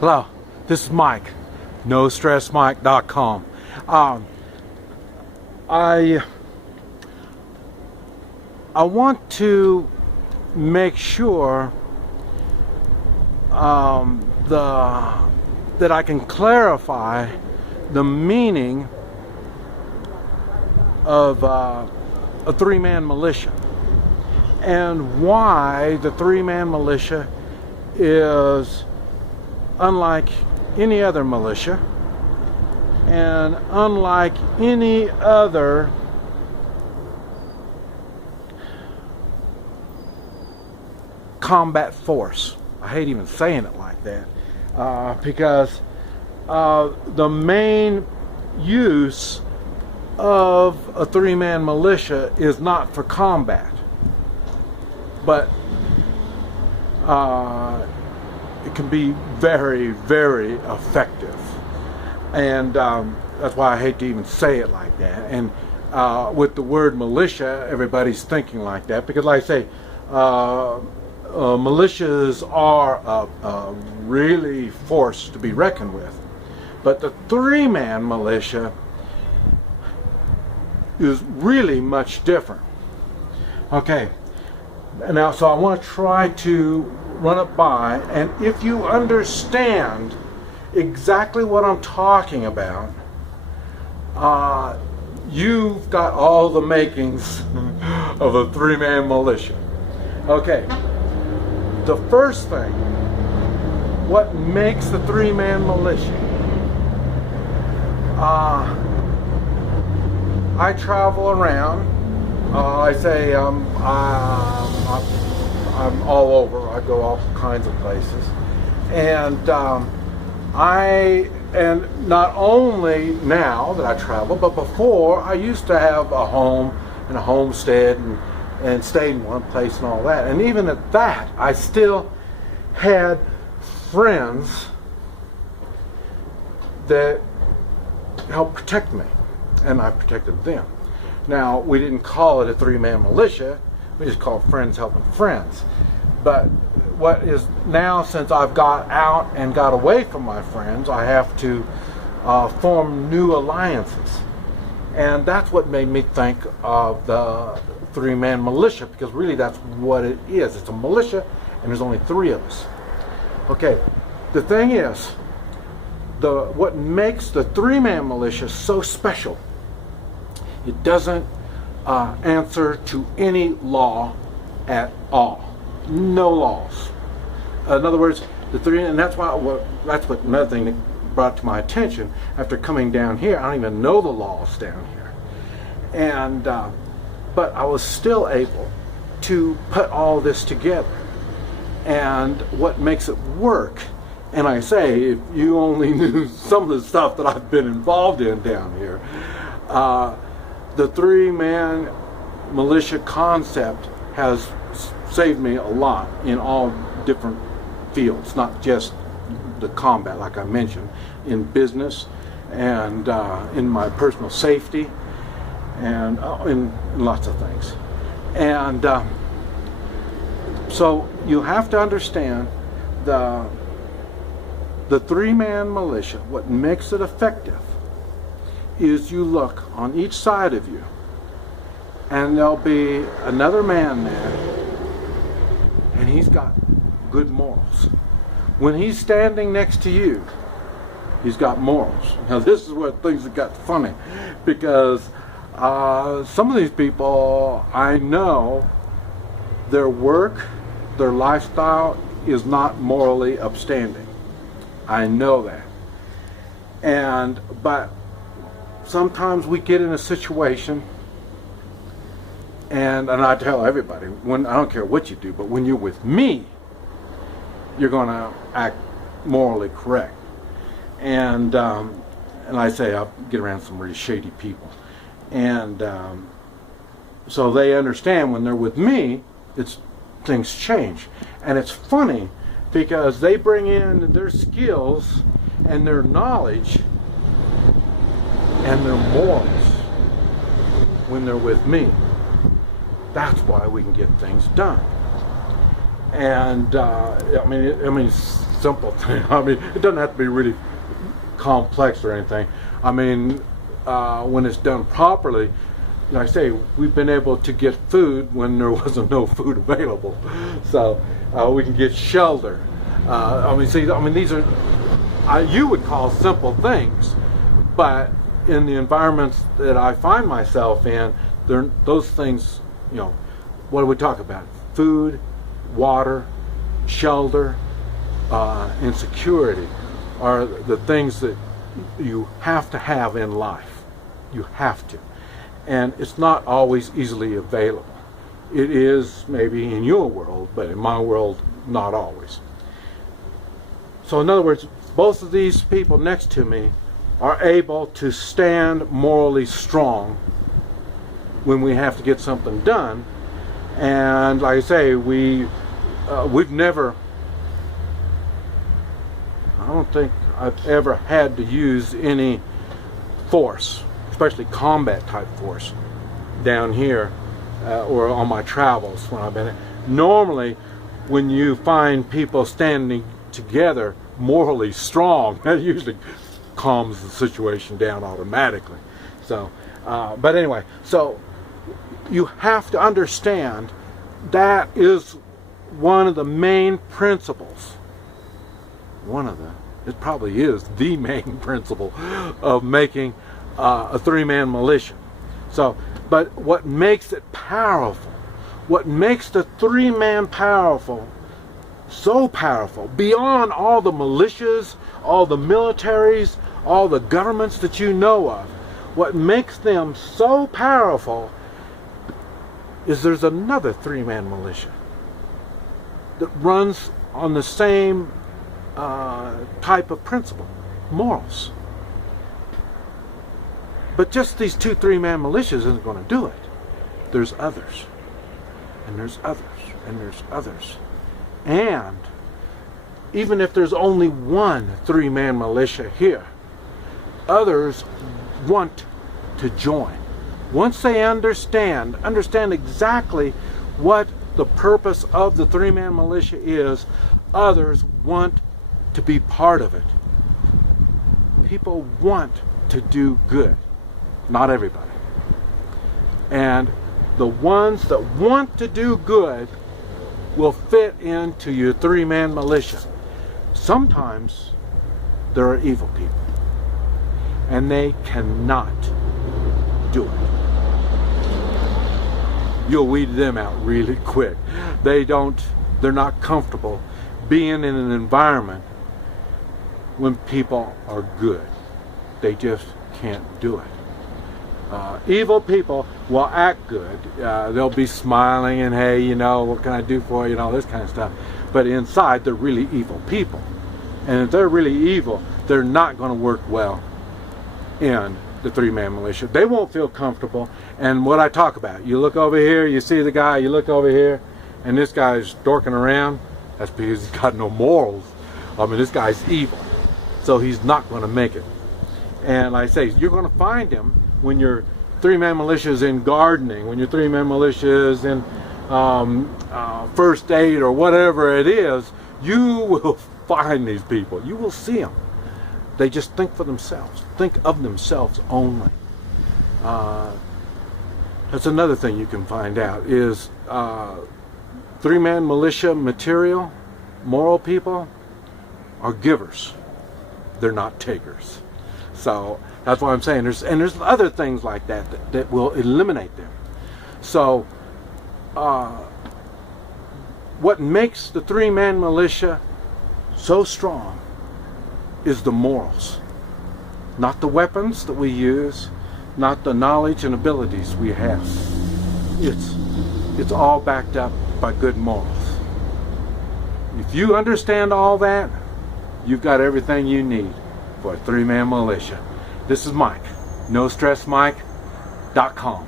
Hello, this is Mike, NoStressMike.com. I want to make sure that I can clarify the meaning of a three-man militia and why the three-man militia is unlike any other militia and unlike any other combat force. I hate even saying it like that because the main use of a three-man militia is not for combat, but it can be very, very effective, and that's why I hate to even say it like that. And with the word militia, everybody's thinking like that because, like I say, militias are really force to be reckoned with. But the three-man militia is really much different. Okay, now so I want to try to run it by, and if you understand exactly what I'm talking about, you've got all the makings of a three-man militia. Okay, the first thing, what makes the three-man militia? I travel around. I say I'm all over. I go all kinds of places, and and not only now that I travel, but before I used to have a home and a homestead and stayed in one place and all that. And even at that, I still had friends that helped protect me, and I protected them. Now, we didn't call it a three-man militia, we just called friends helping friends. But what is now, since I've got out and got away from my friends, I have to form new alliances. And that's what made me think of the three-man militia, because really that's what it is. It's a militia, and there's only three of us. Okay, the thing is, what makes the three-man militia so special, it doesn't answer to any law at all. No laws. In other words, the three, and that's what another thing that brought to my attention after coming down here. I don't even know the laws down here, and but I was still able to put all this together. And what makes it work, and I say, if you only knew some of the stuff that I've been involved in down here, the three-man militia concept has saved me a lot in all different fields, not just the combat, like I mentioned, in business and in my personal safety and in lots of things. And so you have to understand the three-man militia. What makes it effective is you look on each side of you, and there'll be another man there, and he's got good morals. When he's standing next to you, he's got morals. Now this is where things have got funny, because some of these people, I know their work, their lifestyle is not morally upstanding. I know that. But sometimes we get in a situation, and I tell everybody, when I don't care what you do, but when you're with me, you're going to act morally correct. And I say I'll get around some really shady people, and so they understand when they're with me, things change. And it's funny because they bring in their skills and their knowledge and their morals when they're with me. That's why we can get things done. And I mean, simple thing. I mean, it doesn't have to be really complex or anything. I mean, when it's done properly, like I say, we've been able to get food when there wasn't no food available. So we can get shelter. I mean, these are you would call simple things, but in the environments that I find myself in, those things, you know, what do we talk about? Food, water, shelter, and security are the things that you have to have in life. You have to. And it's not always easily available. It is maybe in your world, but in my world, not always. So in other words, both of these people next to me are able to stand morally strong when we have to get something done. And like I say, we've never, I don't think I've ever had to use any force, especially combat type force, down here or on my travels when I've been. Normally, when you find people standing together morally strong, that usually calms the situation down automatically. So, but anyway, so you have to understand that is one of the main principles. It probably is the main principle of making a three-man militia. So, but what makes it powerful, what makes the three-man so powerful, beyond all the militias, all the militaries, all the governments that you know of, what makes them so powerful is there's another three-man militia that runs on the same type of principle, morals. But just these two three-man militias isn't going to do it. There's others, and there's others, and there's others. And even if there's only one three-man militia here, others want to join. Once they understand exactly what the purpose of the three-man militia is, others want to be part of it. People want to do good. Not everybody. And the ones that want to do good will fit into your three-man militia. Sometimes there are evil people, and they cannot do it. You'll weed them out really quick. They're not comfortable being in an environment when people are good. They just can't do it. Evil people will act good. They'll be smiling and, hey, you know, what can I do for you, and all this kind of stuff. But inside, they're really evil people. And if they're really evil, they're not going to work well in the three-man militia. They won't feel comfortable. And what I talk about, you look over here, you see the guy, you look over here, and this guy's dorking around. That's because he's got no morals. I mean, this guy's evil. So he's not going to make it. And like I say, you're going to find him when your three-man militia is in gardening, when your three-man militia is in first aid or whatever it is. You will find these people. You will see them. They just think for themselves. Think of themselves only. That's another thing you can find out is three-man militia material, moral people are givers. They're not takers. So that's what I'm saying. There's other things like that will eliminate them. So what makes the three-man militia so strong is the morals. Not the weapons that we use, not the knowledge and abilities we have. It's all backed up by good morals. If you understand all that, you've got everything you need for a three-man militia. This is Mike, NoStressMike.com.